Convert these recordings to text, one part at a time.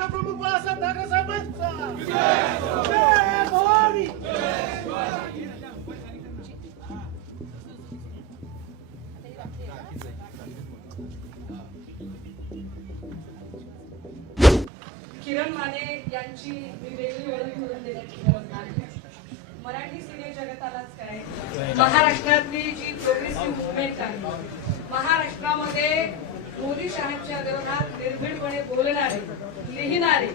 शिवसेना प्रमुख बाळासाहेब ठाकरे साहेबांचा. जय भवानी. किरण माने यांची मी वेगळी ओळख करून देण्याची गरज नाही. मराठी सिने जगतालाच काय? महाराष्ट्रातली जी प्रोग्रेसिव्ह मुवमेंट आहे महाराष्ट्रामध्ये मोदी साहेबच्या विरोधात निर्भीडपणे बोलणारे लिहिणारे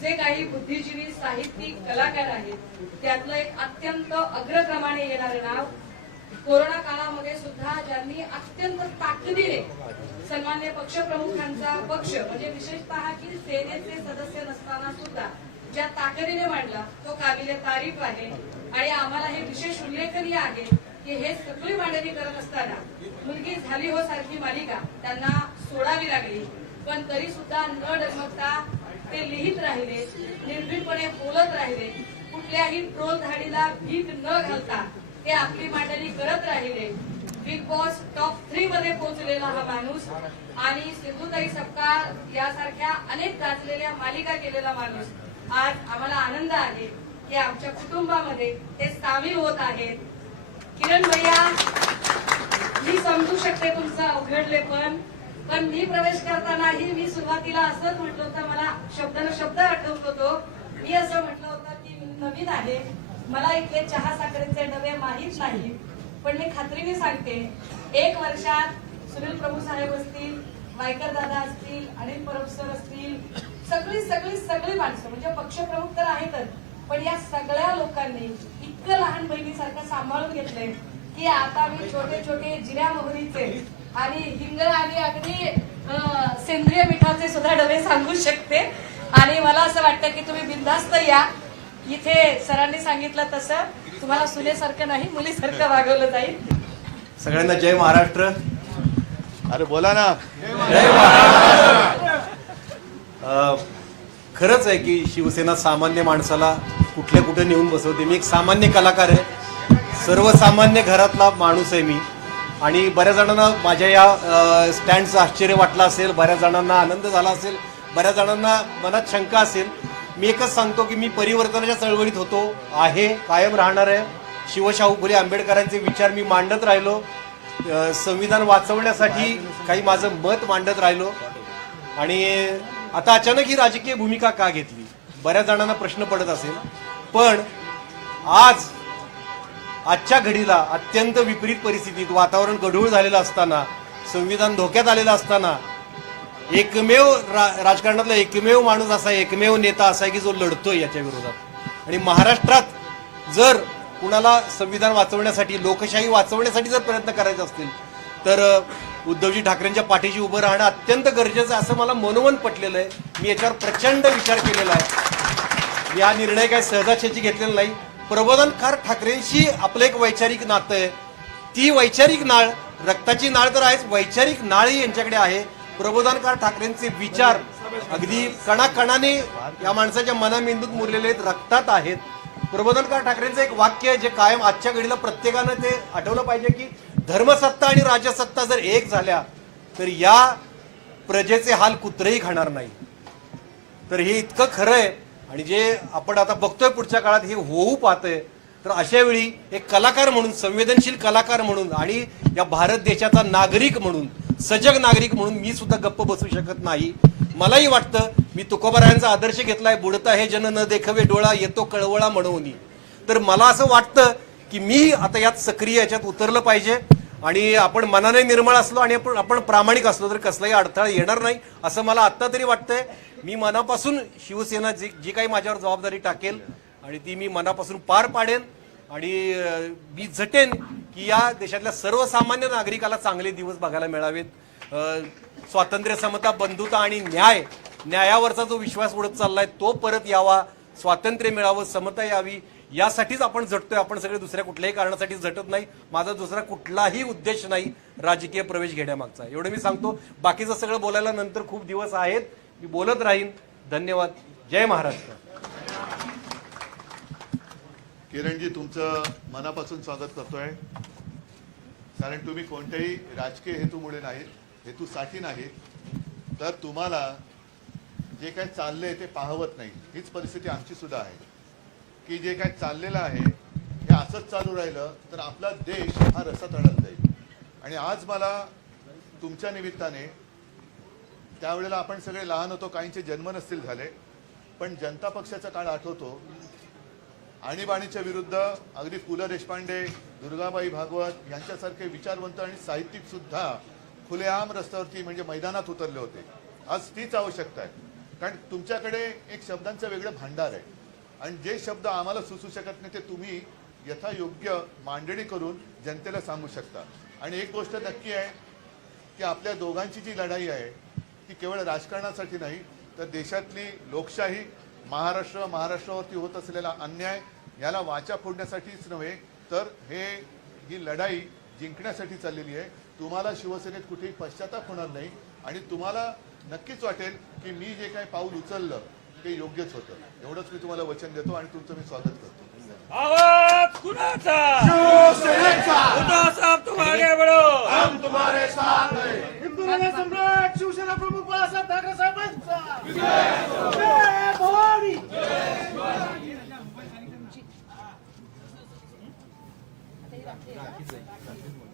जे काही बुद्धिजीवी साहित्यिक कलाकार आहेत त्यातलं एक अत्यंत अग्रक्रमाने येणारे नाव कोरोना काळामध्ये सुद्धा ज्यांनी अत्यंत ताकदीने सन्मान्य पक्षप्रमुखांचा पक्ष म्हणजे विशेषतः की सेनेचे सदस्य नसताना सुद्धा ज्या ताकदीने मांडला तो काबिले तारीफ आहे. आणि आम्हाला हे विशेष उल्लेखनीय आहे की हे सगळी मांडणी करत असताना मुलगी झाली हो सारखी मालिका त्यांना सोडावी लागली. पण तरी सुद्धा न डगमगता ते लिहित राहिले निर्भीडपणे बोलत राहिले. कुठल्याही ट्रोल धाडीला भीक न घालता ते आपली मांडणी करत राहिले. बिग बॉस टॉप थ्री मध्ये पोहोचलेला हा माणूस आणि सिंधुताई सपकाळ यासारख्या अनेक गाजलेल्या मालिका केलेला माणूस. आज आम्हाला आनंद आहे की आमच्या कुटुंबामध्ये ते सामील होत आहेत. किरण भैया मी समजू शकते तुमचं अवघडले पण पण मी प्रवेश करतानाही मी सुरुवातीला असंच म्हटलं होतं मला शब्द शब्द आठवत होतो. मी असं म्हटलं होतं की मी नवीन आहे मला इथले चहा साखरेचे डबे माहीत नाही पण मी खात्रीने सांगते एक वर्षात सुनील प्रभू साहेब असतील वायकर दादा असतील अनिल परब सर असतील सगळी सगळी सगळी माणसं म्हणजे पक्षप्रमुख तर आहेतच पण या सगळ्या लोकांनी इतकं लहान बहिणीसारखं सांभाळून घेतलंय की आता मी छोटे छोटे जिऱ्या मोहरीचे आणि हिंग आणि अगदी सेंद्रिय मिठाचे सुद्धा डबे सांगू शकते. आणि मला असं वाटतं की तुम्ही बिनधास्त या. इथे सरांनी सांगितलं तसं. तुम्हाला सुनेसारखं नाही मुलीसारखं वागवलं जाईल. सगळ्यांना जय महाराष्ट्र. अरे बोला ना. अ, खरंच आहे की शिवसेना सामान्य माणसाला कुठल्या कुठे नेऊन बसवते. मी एक सामान्य कलाकार आहे. सर्वसामान्य घरातला माणूस आहे मी. आणि बऱ्याच जणांना माझ्या या स्टँडचं आश्चर्य वाटलं असेल बऱ्याच जणांना आनंद झाला असेल बऱ्याच जणांना मनात शंका असेल. मी एकच सांगतो की मी परिवर्तनाच्या चळवळीत होतो आहे कायम राहणार आहे. शिवशाहू फुले आंबेडकरांचे विचार मी मांडत राहिलो. संविधान वाचवण्यासाठी काही माझं मत मांडत राहिलो. आणि आता अचानक ही राजकीय भूमिका का घेतली? बऱ्याच जणांना प्रश्न पडत असेल. पण आज आजच्या घडीला अत्यंत विपरीत परिस्थितीत वातावरण गढूळ झालेलं असताना संविधान धोक्यात आलेलं असताना एकमेव रा- राजकारणातला एकमेव माणूस असा एकमेव नेता असा आहे की जो लढतोय याच्या विरोधात. आणि महाराष्ट्रात जर कुणाला संविधान वाचवण्यासाठी लोकशाही वाचवण्यासाठी जर प्रयत्न करायचे असतील तर उद्धवजी ठाकरेंच्या पाठीशी उभं राहणं अत्यंत गरजेचं असं मला मनोमन पटलेलं आहे. मी याच्यावर प्रचंड विचार केलेला आहे. या निर्णय काही सहजासहजी घेतलेला नाही. प्रबोधनकार ठाकरेंशी आपलं एक वैचारिक नातं आहे. ती वैचारिक नाळ रक्ताची नाळ तर आहेच वैचारिक नाळही यांच्याकडे आहे. प्रबोधनकार ठाकरेंचे विचार अगदी कणाकणाने या माणसाच्या मनामेंदूत मुरलेले आहेत. रक्तात आहेत. प्रबोधनकार ठाकरेंचं एक वाक्य आहे जे कायम आजच्या घडीला प्रत्येकानं ते आठवलं पाहिजे की धर्मसत्ता आणि राजसत्ता जर एक झाल्या तर या प्रजेचे हाल कुत्रही खाणार नाही. तर हे इतकं खरं आहे आणि जे आपण आता बघतोय पुढच्या काळात हे होऊ पाहतंय तर अशा वेळी एक कलाकार म्हणून संवेदनशील कलाकार म्हणून आणि या भारत देशाचा नागरिक म्हणून सजग नागरिक म्हणून मी सुद्धा गप्प बसू शकत नाही. मलाही वाटतं मी तुकोबारायांचा आदर्श घेतलाय बुडता हे जन न देखवे डोळा येतो कळवळा म्हणून. तर मला असं वाटतं की मी आता यात सक्रिय याच्यात उतरलं पाहिजे. आणि आपण मनाने निर्मळ असलो आणि आपण आपण प्रामाणिक असलो तर कसलाही अडथळा येणार नाही असं मला आत्ता तरी वाटतंय. मी मनापासून शिवसेना जी जी काही माझ्यावर जबाबदारी टाकेल आणि ती मी मनापासून पार पाडेन आणि मी झटेन की या देशातल्या सर्वसामान्य नागरिकाला चांगले दिवस बघायला मिळावेत. स्वातंत्र्य समता बंधुता आणि न्याय न्यायावरचा जो विश्वास उडत चाललाय तो परत यावा स्वातंत्र्य मिळावं समता यावी यासाठीच आपण झटतोय. आपण सगळे दुसऱ्या कुठल्याही कारणासाठी झटत नाही. माझा दुसरा कुठलाही उद्देश नाही राजकीय प्रवेश घेण्यामागचा. एवढं मी सांगतो. बाकीचं सगळं बोलायला नंतर खूप दिवस आहेत. मी बोलत राहीन. धन्यवाद. जय महाराष्ट्र. किरणजी तुमचं मनापासून स्वागत करतोय. कारण तुम्ही कोणत्याही राजकीय हेतूमुळे नाहीत. हेतूसाठी नाही तर तुम्हाला जे काय चाललंय ते पाहवत नाही. हीच परिस्थिती आमची सुद्धा आहे. की जे काय चाललेलं आहे हे असंच चालू राहिलं तर आपला देश हा रसात अडत जाईल. आणि आज मला तुमच्या निमित्ताने त्यावेळेला आपण सगळे लहान होतो काहींचे जन्म नसतील झाले पण जनता पक्षाचा काळ आठवतो. आणीबाणीच्या विरुद्ध अगदी पु ल देशपांडे दुर्गाबाई भागवत यांच्यासारखे विचारवंत आणि साहित्यिक सुद्धा खुलेआम रस्त्यावरती म्हणजे मैदानात उतरले होते. आज तीच आवश्यकता आहे. कारण तुमच्याकडे एक शब्दांचं वेगळं भांडार आहे. आणि जे शब्द आम्हाला सुचू शकत नाही ते तुम्ही यथायोग्य मांडणी करून जनतेला सांगू शकता. आणि एक गोष्ट नक्की आहे की आपल्या दोघांची जी लढाई आहे ती केवळ राजकारणासाठी नाही तर देशातली लोकशाही महाराष्ट्र महाराष्ट्रावरती होत असलेला अन्याय याला वाचा फोडण्यासाठीच नव्हे तर हे ही लढाई जिंकण्यासाठी चाललेली आहे. तुम्हाला शिवसेनेत कुठेही पश्चाताप होणार नाही आणि तुम्हाला नक्कीच वाटेल की मी जे काही पाऊल उचललं ते योग्यच होतं. एवढंच मी तुम्हाला वचन देतो आणि तुमचं मी स्वागत करतो. आवाज कुणाचा? साहब तुम आगे बढ़ो हिंदू हृदय सम्राट शिवसेना प्रमुख बाळासाहेब ठाकरे साहेबांचा. जय भवानी. चला,